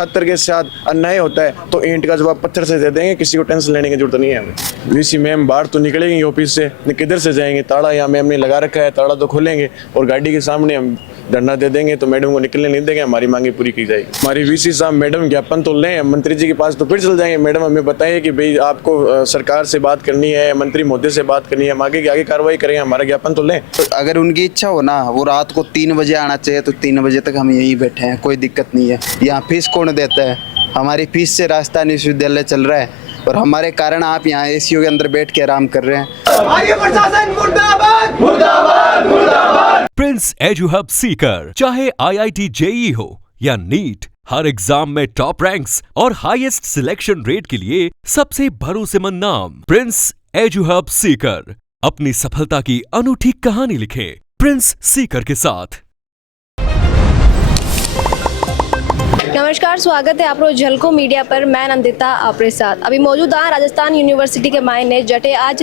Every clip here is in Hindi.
छात्र के साथ अन्याय होता है तो ईंट का जवाब पत्थर से दे देंगे, किसी को टेंशन लेने की जरूरत नहीं है हमें। वीसी मैम बाहर तो निकलेंगे ऑफिस से, किधर से जाएंगे, ताला यहाँ मैम ने लगा रखा है, ताला तो खोलेंगे और गाड़ी के सामने हम धरना दे देंगे तो मैडम को निकलने नहीं देंगे, हमारी मांगे पूरी की जाएगी। हमारी वीसी साहब मैडम ज्ञापन तो लें, मंत्री जी के पास तो फिर चल जाएंगे, मैडम हमें बताइए कि भाई आपको सरकार से बात करनी है, मंत्री महोदय से बात करनी है, हम आगे कार्रवाई करेंगे, हमारा ज्ञापन तो लें। तो अगर उनकी इच्छा हो ना, वो रात को 3 बजे आना चाहिए तो 3 बजे तक हम यहीं बैठे हैं, कोई दिक्कत नहीं है। यहाँ फीस कौन देता है? हमारी फीस से राजस्थान विश्वविद्यालय चल रहा है और हमारे कारण आप यहाँ एसीओ के अंदर बैठ के आराम कर रहे हैं। आगे प्रशासन मुर्दाबाद मुर्दाबाद मुर्दाबाद। प्रिंस एजू हब सीकर, चाहे IIT JEE हो या नीट, हर एग्जाम में टॉप रैंक्स और हाईएस्ट सिलेक्शन रेट के लिए सबसे भरोसेमंद नाम प्रिंस एजू हब सीकर। अपनी सफलता की अनूठी कहानी लिखें प्रिंस सीकर के साथ। नमस्कार, स्वागत है आप लोग झलको मीडिया पर। मैं नंदिता आपके साथ अभी मौजूद है राजस्थान यूनिवर्सिटी के मायने जटे आज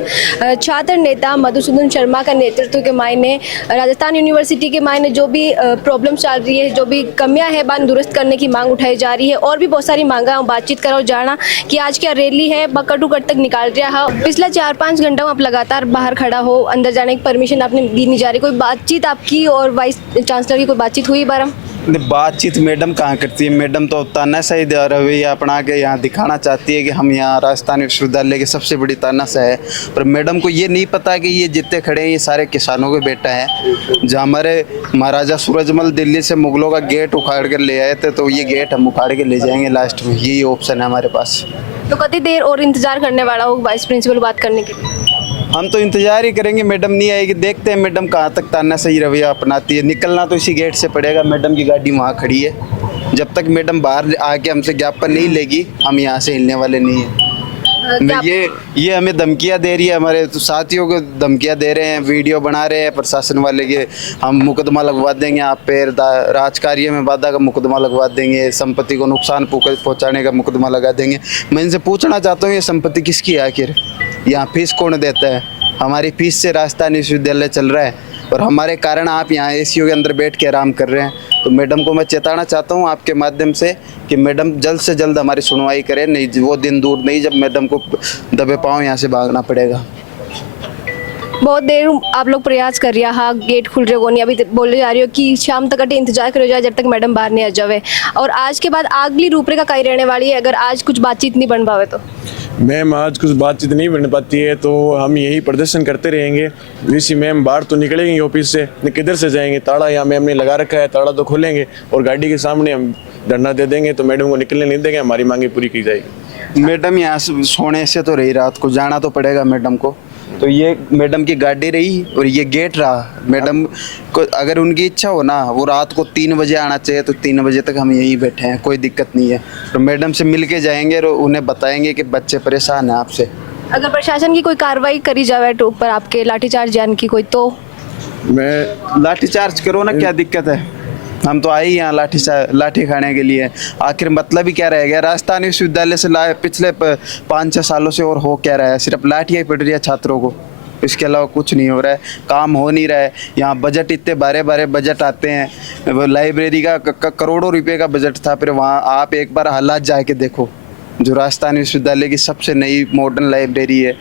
छात्र नेता मधुसूदन शर्मा का नेतृत्व के मायने राजस्थान यूनिवर्सिटी के मायने जो भी प्रॉब्लम चल रही है, जो भी कमियां है, बात दुरुस्त करने की मांग उठाई जा रही है और भी बहुत सारी मांगा बातचीत करो जाना कि आज क्या रैली है बकटुकट तक निकाल रहा है। पिछला 4-5 घंटा आप लगातार बाहर खड़ा हो, अंदर जाने की परमिशन आपने दी नहीं जा रही। कोई बातचीत आपकी और वाइस चांसलर की कोई बातचीत हुई बारम? बातचीत मैडम कहाँ करती है? मैडम तो तानाशाही रवैया अपना के यहाँ दिखाना चाहती है कि हम यहाँ राजस्थान विश्वविद्यालय की सबसे बड़ी तानाशाह है, पर मैडम को ये नहीं पता कि ये जितने खड़े हैं ये सारे किसानों के बेटा हैं। जहाँ हमारे महाराजा सूरजमल दिल्ली से मुगलों का गेट उखाड़ कर ले आए थे, तो ये गेट हम उखाड़ के ले जाएंगे लास्ट में, यही ऑप्शन है हमारे पास। तो कितनी देर और इंतजार करने वाला हो वाइस प्रिंसिपल बात करने के लिए? हम तो इंतजार ही करेंगे, मैडम नहीं आएगी, देखते हैं मैडम कहाँ तक तानाशाही रवैया अपनाती है। निकलना तो इसी गेट से पड़ेगा, मैडम की गाड़ी वहाँ खड़ी है। जब तक मैडम बाहर आके हमसे ज्ञापन नहीं लेगी हम यहाँ से हिलने वाले नहीं हैं। ये हमें धमकियाँ दे रही है, हमारे तो साथियों को धमकियाँ दे रहे हैं, वीडियो बना रहे हैं प्रशासन वाले के, हम मुकदमा लगवा देंगे आप पे, राजकार्य में बाधा का मुकदमा लगवा देंगे, संपत्ति को नुकसान पहुँचाने का मुकदमा लगा देंगे। मैं इनसे पूछना चाहता हूँ ये संपत्ति किसकी है आखिर? यहाँ फीस कौन देता है? हमारी फीस से राजस्थान विश्वविद्यालय चल रहा है और हमारे कारण आप यहाँ एसीओ के अंदर बैठ के आराम कर रहे हैं। तो मैडम को मैं चेताना चाहता हूँ आपके माध्यम से कि मैडम जल्द से जल्द हमारी सुनवाई करें, नहीं वो दिन दूर नहीं जब मैडम को दबे पाँव यहाँ से भागना पड़ेगा। बहुत देर आप लोग प्रयास कर रहा हाँ, गेट खुल रहे को नहीं, अभी बोले जा रही हो कि शाम तक इंतजार करो जाए जब तक मैडम बाहर नहीं आ जावे, और आज के बाद अगली रूपरेखा कहीं रहने वाली है अगर आज कुछ बातचीत नहीं बन पावे तो? मैम आज कुछ बातचीत नहीं बन पाती है तो हम यही प्रदर्शन करते रहेंगे। वीसी मैम बाहर तो निकलेंगे ऑफिस से, किधर से जाएंगे, ताला यहाँ मैम ने लगा रखा है, ताला तो खोलेंगे और गाड़ी के सामने हम धरना दे देंगे तो मैडम को निकलने नहीं देंगे, हमारी मांगे पूरी की जाएगी। मैडम यहाँ सोने से तो रही, रात को जाना तो पड़ेगा मैडम को, तो ये मैडम की गाड़ी रही और ये गेट रहा। मैडम को अगर उनकी इच्छा हो ना, वो रात को 3 बजे आना चाहिए तो 3 बजे तक हम यहीं बैठे हैं, कोई दिक्कत नहीं है। तो मैडम से मिल के जाएंगे और उन्हें बताएंगे कि बच्चे परेशान हैं आपसे। अगर प्रशासन की कोई कार्रवाई करी जाए तो ऊपर आपके लाठीचार्ज जान की कोई, तो मैं लाठीचार्ज करो ना, क्या दिक्कत है? हम तो आए यहाँ लाठी खाने के लिए, आखिर मतलब ही क्या रह गया? राजस्थान विश्वविद्यालय से पिछले 5-6 सालों से और हो क्या रहा है? सिर्फ लाठियाँ ही पड़ रही है छात्रों को, इसके अलावा कुछ नहीं हो रहा है, काम हो नहीं रहा है। यहाँ बजट इतने बारे बजट आते हैं, लाइब्रेरी का करोड़ों रुपए का बजट था, फिर वहाँ आप एक बार हालात जाके देखो। जो राजस्थान विश्वविद्यालय की सबसे नई मॉडर्न लाइब्रेरी है,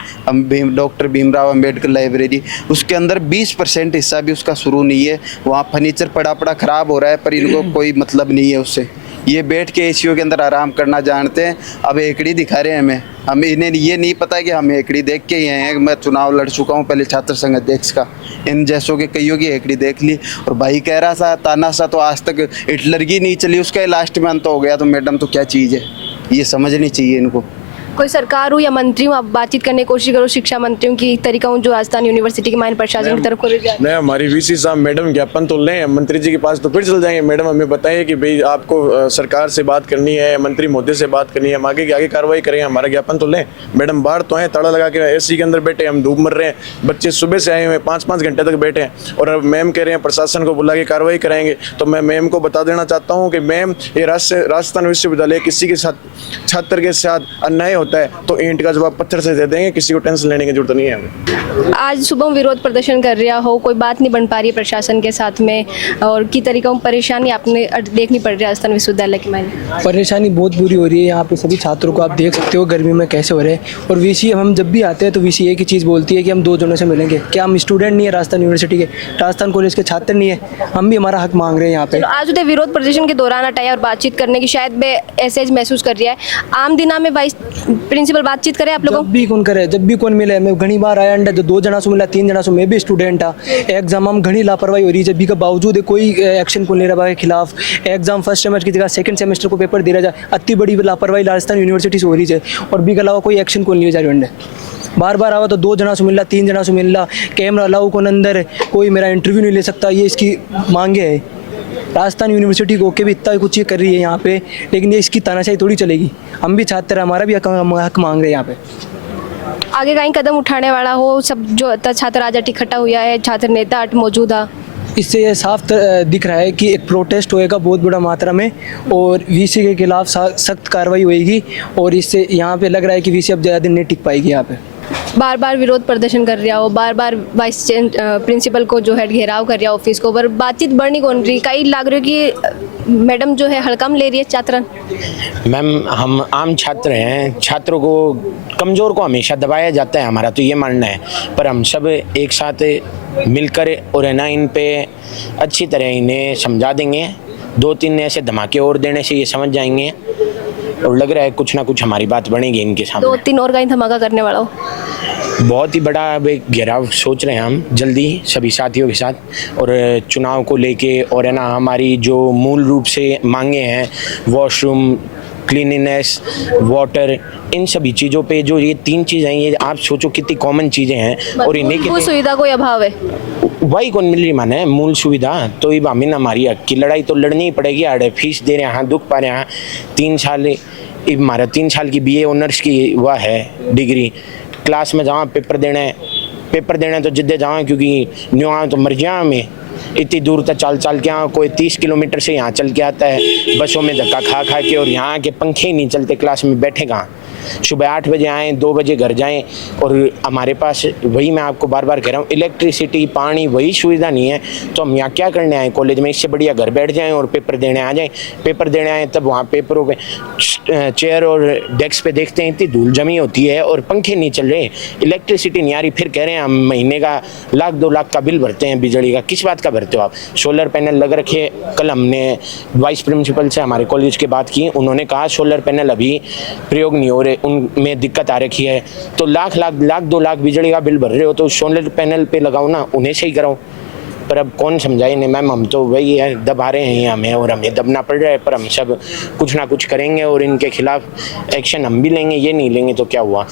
डॉक्टर भीमराव अंबेडकर लाइब्रेरी, उसके अंदर 20% हिस्सा भी उसका शुरू नहीं है। वहाँ फर्नीचर पड़ा ख़राब हो रहा है, पर इनको कोई मतलब नहीं है उससे। ये बैठ के एसीओ के अंदर आराम करना जानते हैं। अब एकड़ी दिखा रहे हैं हमें इन्हें ये नहीं पता कि हम एकड़ी देख के ही हैं। मैं चुनाव लड़ चुका हूँ पहले छात्र संघ अध्यक्ष का, इन जैसों के कईयों की एकड़ी देख ली। और भाई कह रहा था तानाशाह तो आज तक हिटलर की नहीं चली, उसका लास्ट में अंत हो गया। तो मैडम तो क्या चीज़ है, ये समझनी चाहिए इनको। कोई सरकार हो या मंत्री हो, आप बातचीत करने की कोशिश करो शिक्षा मंत्रियों की तरीका हूँ जो राजस्थान यूनिवर्सिटी के मायने प्रशासन की तरफ को नहीं, हमारी वीसी साहब मैडम ज्ञापन तो लें, मंत्री जी के पास तो फिर चल जाएंगे, मैडम हमें बताइए कि भाई आपको सरकार से बात करनी है, मंत्री महोदय से बात करनी है, हम आगे कार्रवाई करेंगे, हमारा ज्ञापन तो लें। मैडम बाहर तो हैं, ताला लगा के एसी के अंदर बैठे, हम धूप मर रहे हैं, बच्चे सुबह से आए हुए 5-5 घंटे तक बैठे हैं और मैम कह रहे हैं प्रशासन को बुला के कार्रवाई कराएंगे। तो मैं मैम को बता देना चाहता हूँ कि मैम ये राजस्थान विश्वविद्यालय किसी के साथ छात्र के साथ अन्याय होता है तो ईंट का जवाब पत्थर से दे देंगे, किसी को टेंशन लेने की जरूरत नहीं है हमें। आज सुबह विरोध प्रदर्शन कर रहा हो, कोई बात नहीं बन पा रही है प्रशासन के साथ में, और की तरीकों परेशानी आपने देखनी पड़ रही है राजस्थान विश्वविद्यालय के मायने। परेशानी बहुत बुरी हो रही है यहाँ पे सभी छात्रों को, आप देख सकते हो गर्मी में कैसे हो रहे हैं। और वीसी हम जब भी आते हैं तो वीसी एक ही चीज़ बोलती है कि हम 2 जनों से मिलेंगे। क्या हम स्टूडेंट नहीं है राजस्थान यूनिवर्सिटी के, राजस्थान कॉलेज के छात्र नहीं है? हम भी हमारा हक मांग रहे हैं यहाँ पे। आज उधर विरोध प्रदर्शन के दौरान हटाया और बातचीत करने की शायद मैं ऐसे महसूस कर रहा है। आम दिना में वाइस प्रिंसिपल बातचीत करे आप लोगों जब भी कौन करे, जब भी कौन मिले, मैं घनी बार आया अंडा जो 2 जना से मिला, 3 जना से, मैं भी स्टूडेंट था। एग्जाम हम घनी लापरवाही हो रही है, जब भी का बावजूद कोई एक्शन को ले रहा है खिलाफ। एग्जाम फर्स्ट सेमेस्टर की जगह सेकंड सेमेस्टर को पेपर दे रहा जाए, अति बड़ी लापरवाही राजस्थान यूनिवर्सिटी से हो रही है। और भी के अलावा कोई एक्शन को नहीं जा रही है। बार बार आवा तो 2 जना से मिला, 3 जना से मिला, कैमरा अलाउ को अंदर, कोई मेरा इंटरव्यू नहीं ले सकता, ये इसकी मांगे है। राजस्थान यूनिवर्सिटी को के भी इतना कुछ ये कर रही है यहाँ पे, लेकिन ये इसकी तानाशाही थोड़ी चलेगी। हम भी छात्र हैं, हमारा भी हक मांग रहे हैं यहाँ पे। आगे कहीं कदम उठाने वाला हो, सब जो छात्र आज इकट्ठा हुआ है, छात्र नेता मौजूद है, इससे ये साफ दिख रहा है कि एक प्रोटेस्ट होएगा बहुत बड़ा मात्रा में और वीसी के खिलाफ सख्त कार्रवाई होएगी। और इससे यहाँ पे लग रहा है कि वीसी अब ज़्यादा दिन नहीं टिक पाएगी यहाँ पे। बार बार विरोध प्रदर्शन कर रहा हो, बार बार वाइस प्रिंसिपल को जो है घेराव कर रहा ऑफिस को, पर बातचीत बढ़नी कौन रही? कई लग रही कि मैडम जो है हड़कम ले रही है छात्र। मैम हम आम छात्र हैं, छात्रों को कमज़ोर को हमेशा दबाया जाता है, हमारा तो ये मानना है। पर हम सब एक साथ मिलकर और है ना इन पे अच्छी तरह इन्हें समझा देंगे। 2-3 ऐसे धमाके और देने से ये समझ जाएंगे और लग रहा है कुछ ना कुछ हमारी बात बनेगी इनके सामने। 2-3 और कहीं धमाका करने वाला हो? बहुत ही बड़ा अब एक घेराव सोच रहे हैं हम जल्दी सभी साथियों के साथ, और चुनाव को लेके और है ना हमारी जो मूल रूप से मांगे हैं, वॉशरूम, क्लीनिनेस, वाटर, इन सभी चीज़ों पे जो ये 3 चीज़ें हैं, ये आप सोचो कितनी कॉमन चीज़ें हैं और इन्हें मूलभूत सुविधा कोई अभाव है, वही कौन मिल रही माने मूल सुविधा। तो ये बामिन हमारी हक की लड़ाई तो लड़नी ही पड़ेगी। आड़े फीस दे रहे हैं, दुख पा रहे हैं। 3 साल हमारा 3 साल की BA ऑनर्स की वह है डिग्री, क्लास में जाओ पेपर देना तो जिद्दे जाओ, क्योंकि न्यू आए तो मर जाओ में इतनी दूर तक चल के आओ। कोई 30 किलोमीटर से यहाँ चल के आता है बसों में धक्का खा के, और यहाँ के पंखे ही नहीं चलते, क्लास में बैठे कहाँ। सुबह 8 बजे आएँ, 2 बजे घर जाएं, और हमारे पास वही मैं आपको बार बार कह रहा हूँ इलेक्ट्रिसिटी, पानी, वही सुविधा नहीं है। तो हम यहाँ क्या करने आए कॉलेज में? इससे बढ़िया घर बैठ जाएं और पेपर देने आ जाएं। पेपर देने आए तब वहाँ पेपरों पे चेयर और डेस्क पे देखते हैं इतनी धूल जमी होती है और पंखे नहीं चल रहे, इलेक्ट्रिसिटी नहीं आ रही। फिर कह रहे हैं हम महीने का 1-2 लाख का बिल भरते हैं बिजली का। किस बात का भरते हो आप? सोलर पैनल लग रखे। कल हमने वाइस प्रिंसिपल से हमारे कॉलेज की बात की, उन्होंने कहा सोलर पैनल अभी प्रयोग नहीं हो रहे, उनमें दिक्कत आ रखी है। तो लाख 2 लाख बिजली का बिल भर रहे हो तो सोलर पैनल पे लगाओ ना, उन्हें सही कराओ। पर अब कौन समझाए नहीं मैम, हम तो वही है दबा रहे हैं हमें, और हमें दबना पड़ रहा है। पर हम सब कुछ ना कुछ करेंगे और इनके खिलाफ एक्शन हम भी लेंगे। ये नहीं लेंगे तो क्या हुआ?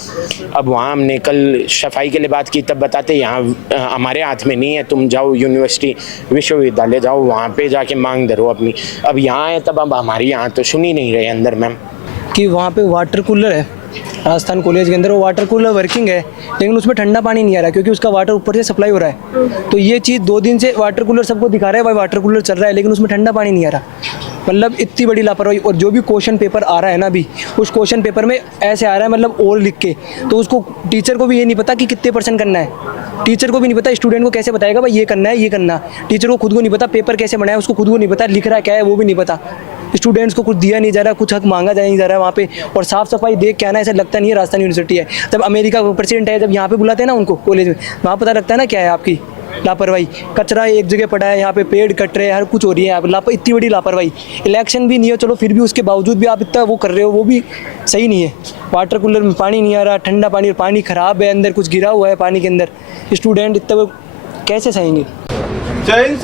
अब वहाँ हमने कल सफाई के लिए बात की, तब बताते यहाँ हमारे हाथ में नहीं है, तुम जाओ यूनिवर्सिटी विश्वविद्यालय जाओ, वहाँ पे जाके मांग धरो अपनी। अब यहाँ है तब अब हमारी यहाँ तो सुन ही नहीं रहे अंदर मैम। कि वहाँ पे वाटर कूलर है राजस्थान कॉलेज के अंदर, वो वाटर कूलर वर्किंग है, लेकिन उसमें ठंडा पानी नहीं आ रहा क्योंकि उसका वाटर ऊपर से सप्लाई हो रहा है। तो ये चीज़ 2 दिन से वाटर कूलर सबको दिखा रहा है, भाई वाटर कूलर चल रहा है, लेकिन उसमें ठंडा पानी नहीं आ रहा। मतलब इतनी बड़ी लापरवाही। और जो भी क्वेश्चन पेपर आ रहा है ना अभी, उस क्वेश्चन पेपर में ऐसे आ रहा है मतलब और लिख के, तो उसको टीचर को भी ये नहीं पता कि कितने % करना है। टीचर को भी नहीं पता, स्टूडेंट को कैसे बताएगा भाई ये करना है ये करना। टीचर को खुद को नहीं पता पेपर कैसे बनाया, उसको खुद को नहीं पता लिख रहा क्या है वो भी नहीं पता। स्टूडेंट्स को कुछ दिया नहीं जा रहा, कुछ हक मांगा नहीं जा रहा है वहाँ पे। और साफ सफाई देख के आना ऐसा लगता नहीं है राजस्थान यूनिवर्सिटी है। जब अमेरिका का प्रेसिडेंट है, जब यहाँ पे बुलाते हैं ना उनको कॉलेज में, वहाँ पता लगता है ना क्या है आपकी लापरवाही। कचरा एक जगह पड़ा है, यहाँ पे पेड़ कट रहे हैं, हर कुछ हो रही है यहाँ पे। इतनी बड़ी लापरवाही। इलेक्शन भी नहीं है चलो, फिर भी उसके बावजूद भी आप इतना वो कर रहे हो, वो भी सही नहीं है। वाटर कूलर में पानी नहीं आ रहा, ठंडा पानी, पानी खराब है, अंदर कुछ गिरा हुआ है पानी के अंदर। स्टूडेंट इतना कैसे सहेंगे? जय हिंद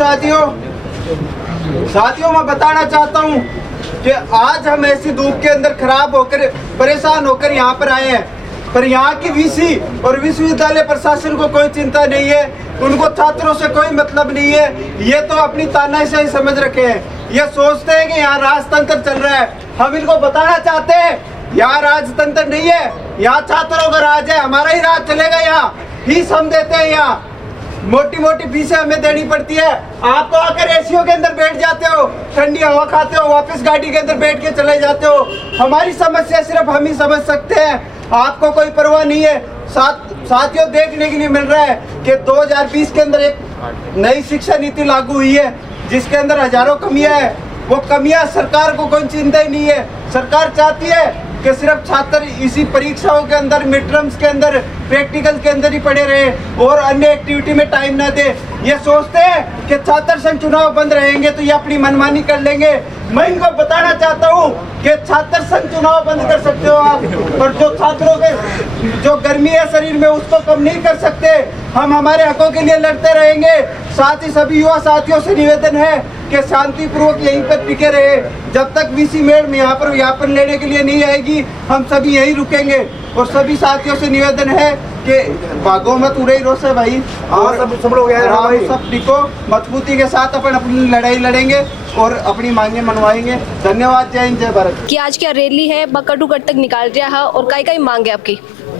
साथियों, मैं बताना चाहता हूँ कि आज हम ऐसी धूप के अंदर खराब होकर परेशान होकर यहाँ पर आए हैं, पर यहाँ की वीसी और विश्वविद्यालय प्रशासन को कोई चिंता नहीं है, उनको छात्रों से कोई मतलब नहीं है। ये तो अपनी तानाशाही समझ रखे हैं, ये सोचते हैं कि यहाँ राजतंत्र चल रहा है। हम इनको बताना चाहते हैं यहाँ राजतंत्र नहीं है, यहाँ छात्रों का राज है, हमारा ही राज चलेगा। यहाँ फीस हम देते हैं, यहाँ मोटी मोटी फीसें हमें देनी पड़ती है। आप तो आकर एसीओ के अंदर बैठ जाते हो, ठंडी हवा खाते हो, वापस गाड़ी के अंदर बैठ के चले जाते हो। हमारी समस्या सिर्फ हम ही समझ सकते हैं। आपको कोई परवाह नहीं है। साथियों, देखने के लिए मिल रहा है कि 2020 के अंदर एक नई शिक्षा नीति लागू हुई है जिसके अंदर हजारों कमियां हैं। वो कमियां सरकार को कोई चिंता ही नहीं है। सरकार चाहती है कि सिर्फ छात्र इसी परीक्षाओं के अंदर, मिड टर्म्स के अंदर, प्रैक्टिकल के अंदर ही पड़े रहे और अन्य एक्टिविटी में टाइम ना दे। ये सोचते हैं कि छात्र संघ चुनाव बंद रहेंगे तो ये अपनी मनमानी कर लेंगे। मैं इनको बताना चाहता हूँ कि छात्र संघ चुनाव बंद कर सकते हो आप, पर जो छात्रों के जो गर्मी है शरीर में उसको कम नहीं कर सकते। हम हमारे हकों के लिए लड़ते रहेंगे। साथ ही सभी युवा साथियों से निवेदन है कि शांतिपूर्वक यहीं पर टिके रहे। जब तक वीसी मैडम यहाँ पर ज्ञापन लेने के लिए नहीं आएगी हम सभी यहीं रुकेंगे। और सभी साथियों से निवेदन है कि भागो मत, उड़े ही रोसे भाई, और सब लोग सब टिको, मजबूती के साथ अपनी लड़ाई लड़ेंगे और अपनी मांगे मनवाएंगे। धन्यवाद। जय हिंद, जय भारत। कि आज क्या रैली है बकटूकट तक निकाल दिया है और कई मांग है आपकी?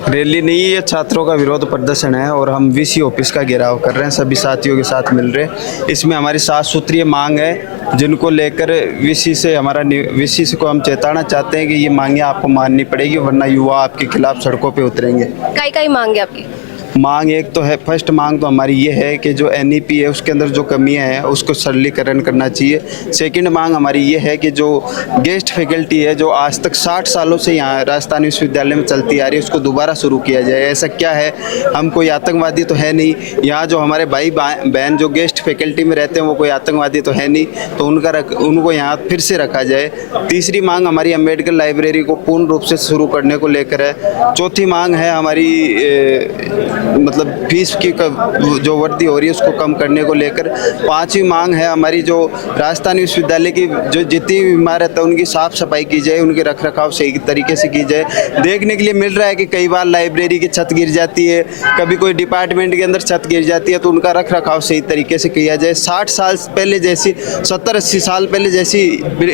रैली नहीं, ये छात्रों का विरोध प्रदर्शन है और हम वीसी ऑफिस का घेराव कर रहे हैं, सभी साथियों के साथ मिल रहे हैं। इसमें हमारी 7 सूत्रीय मांग है जिनको लेकर वीसी से को हम चेताना चाहते हैं कि ये मांगे आपको माननी पड़ेगी वरना युवा आपके खिलाफ सड़कों पे उतरेंगे। कई मांग है आपकी? मांग एक तो है, फर्स्ट मांग तो हमारी ये है कि जो एनईपी है उसके अंदर जो कमियां हैं उसको सरलीकरण करना चाहिए। सेकंड मांग हमारी ये है कि जो गेस्ट फैकल्टी है जो आज तक 60 सालों से यहाँ राजस्थान विश्वविद्यालय में चलती आ रही है उसको दोबारा शुरू किया जाए। ऐसा क्या है, हम कोई आतंकवादी तो है नहीं, यहाँ जो हमारे भाई बहन जो गेस्ट फैकल्टी में रहते हैं वो कोई आतंकवादी तो है नहीं, तो उनको यहाँ फिर से रखा जाए। तीसरी मांग हमारी अम्बेडकर लाइब्रेरी को पूर्ण रूप से शुरू करने को लेकर है। चौथी मांग है हमारी मतलब फीस की जो वृद्धि हो रही है उसको कम करने को लेकर। पांचवी मांग है हमारी जो राजस्थान विश्वविद्यालय की जो जितनी भी इमारत है उनकी साफ सफाई की जाए, उनके रख रखाव सही तरीके से की जाए। देखने के लिए मिल रहा है कि कई बार लाइब्रेरी की छत गिर जाती है, कभी कोई डिपार्टमेंट के अंदर छत गिर जाती है तो उनका रख रखाव सही तरीके से किया जाए। 60 साल पहले जैसी 70-80 साल पहले जैसी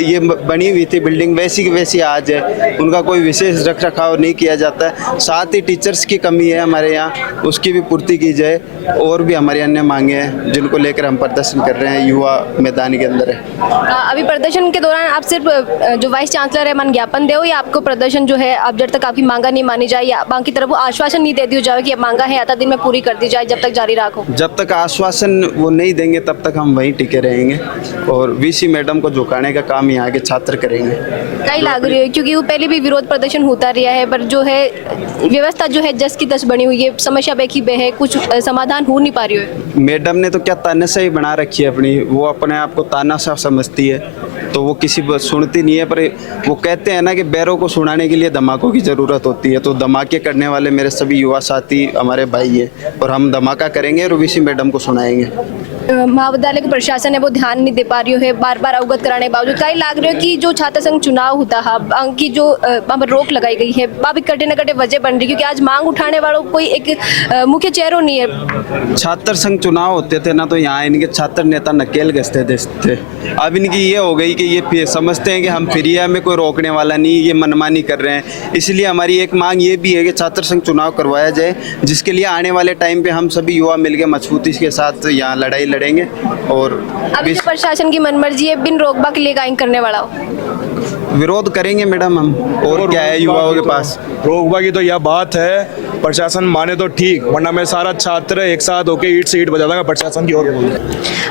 ये बनी हुई थी बिल्डिंग वैसी की वैसी आज है, उनका कोई विशेष रख रखाव नहीं किया जाता है। साथ ही टीचर्स की कमी है हमारे यहाँ, उसकी भी पूर्ति की जाए। और भी हमारी अन्य मांगे हैं जिनको लेकर हम प्रदर्शन कर रहे हैं, युवा मैदान के अंदर है। अभी प्रदर्शन के दौरान आप सिर्फ जो वाइस चांसलर है मन ज्ञापन दे या आपको प्रदर्शन जो है अब जब तक आपकी मांगा नहीं मानी जाए या बाकी तरफ वो आश्वासन नहीं दे दी जाए कि अब मांगा है आता दिन में पूरी कर दी जाए, जब तक जारी रखो? जब तक आश्वासन वो नहीं देंगे तब तक हम वहीं टिके रहेंगे और वीसी मैडम को झुकाने का काम यहाँ के छात्र करेंगे। कई लाग रही है क्योंकि वो पहले भी विरोध प्रदर्शन होता रहा है पर जो है व्यवस्था जो है जस की तस बनी हुई है, समस्या बेखी बे है, कुछ समाधान हो नहीं पा रही है। मैडम ने तो क्या तानाशाही बना रखी है अपनी, वो अपने आप को तानाशाह समझती है तो वो किसी बात सुनती नहीं है। पर वो कहते हैं ना कि बैरों को सुनाने के लिए धमाकों की ज़रूरत होती है, तो धमाके करने वाले मेरे सभी युवा साथी हमारे भाई है और हम धमाका करेंगे और वीसी मैडम को सुनाएंगे। महाविद्यालय के प्रशासन है वो ध्यान नहीं दे पा रही है, बार बार अवगत कराने के बावजूद कई लाग रही है कि जो छात्र संघ चुनाव होता है की जो वहाँ पर रोक लगाई गई है वहाँ भी कटे न कटे वजह बन रही क्योंकि आज मांग उठाने वालों कोई एक मुख्य चेहरा नहीं है। छात्र संघ चुनाव होते थे ना तो यहाँ इनके छात्र नेता नकेल घसते थे। अब इनकी ये हो गई कि ये समझते हैं कि हम फ्री है, हमें कोई रोकने वाला नहीं, ये मनमानी कर रहे हैं। इसलिए हमारी एक मांग ये भी है कि छात्र संघ चुनाव करवाया जाए जिसके लिए आने वाले टाइम पे हम सभी युवा मिलकर मजबूती के साथ यहाँ लड़ाई लड़ेंगे। और अभी प्रशासन की मनमर्जी है बिन रोकबा के लिए काइंग करने वाला हो विरोध करेंगे मैडम हम, और क्या है युवाओं के पास। रोकबा की तो यह बात है प्रशासन माने तो ठीक, वरना मैं सारा छात्र एक साथ होकर ईट से ईट बजा दूंगा प्रशासन की ओर।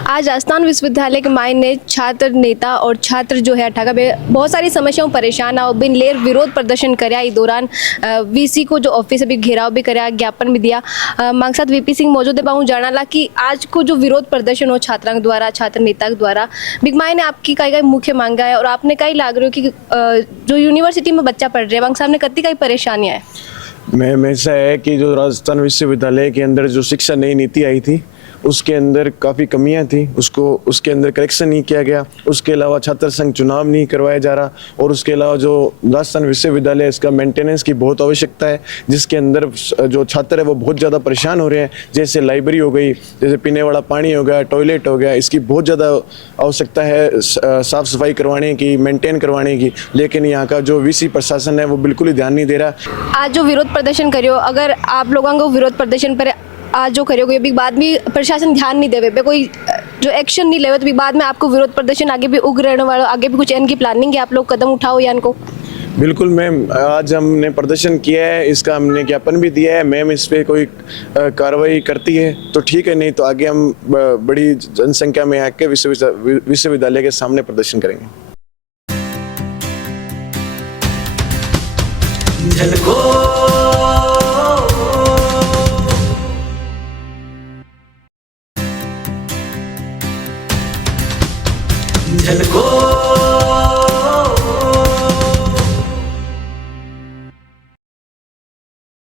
आज राजस्थान विश्वविद्यालय के मायने छात्र नेता और छात्र जो है अठाका बहुत सारी समस्याओं परेशान और बिन लेर विरोध प्रदर्शन कराया। इस दौरान वीसी को जो ऑफिस अभी घेराव भी कराया, ज्ञापन भी दिया। मांग साथ वीपी सिंह मौजूद है, बाहू जाना ला कि आज को जो विरोध प्रदर्शन हो छात्रांग द्वारा, छात्र नेता द्वारा, बिग मायने आपकी कई मुख्य मांगा है और आपने कई लाग रहे हो कि जो यूनिवर्सिटी में बच्चा पढ़ रहे हैं वहाँ सामने कत्ती कई परेशानियाँ है। मैं ऐसा है कि जो राजस्थान विश्वविद्यालय के अंदर जो शिक्षा नई नीति आई थी उसके अंदर काफ़ी कमियां थी, उसके अंदर करेक्शन नहीं किया गया। उसके अलावा छात्र संघ चुनाव नहीं करवाया जा रहा और उसके अलावा जो राजस्थान विश्वविद्यालय इसका मेंटेनेंस की बहुत आवश्यकता है जिसके अंदर जो छात्र है वो बहुत ज़्यादा परेशान हो रहे हैं। जैसे लाइब्रेरी हो गई, जैसे पीने वाला पानी हो गया, टॉयलेट हो गया, इसकी बहुत ज़्यादा आवश्यकता है साफ़ सफाई करवाने की, मेंटेन करवाने की, लेकिन यहाँ का जो वीसी प्रशासन है वो बिल्कुल ही ध्यान नहीं दे रहा। आज जो विरोध प्रदर्शन करियो, अगर आप लोगों को विरोध प्रदर्शन पर आज जो करोगे अभी बाद में प्रशासन ध्यान नहीं देवे पे, कोई जो एक्शन नहीं लेवे तो भी बाद में आपको विरोध प्रदर्शन आगे भी उग्र रहने वाला, आगे भी कुछ इनकी प्लानिंग है, आप लोग कदम उठाओ या इनको? बिल्कुल मैम, आज हमने प्रदर्शन किया है, इसका हमने ज्ञापन भी दिया है। मैम इस पे कोई कार्रवाई करती है तो ठीक है, नहीं तो आगे हम बड़ी जनसंख्या में आके विश्वविद्यालय के सामने प्रदर्शन करेंगे। झलको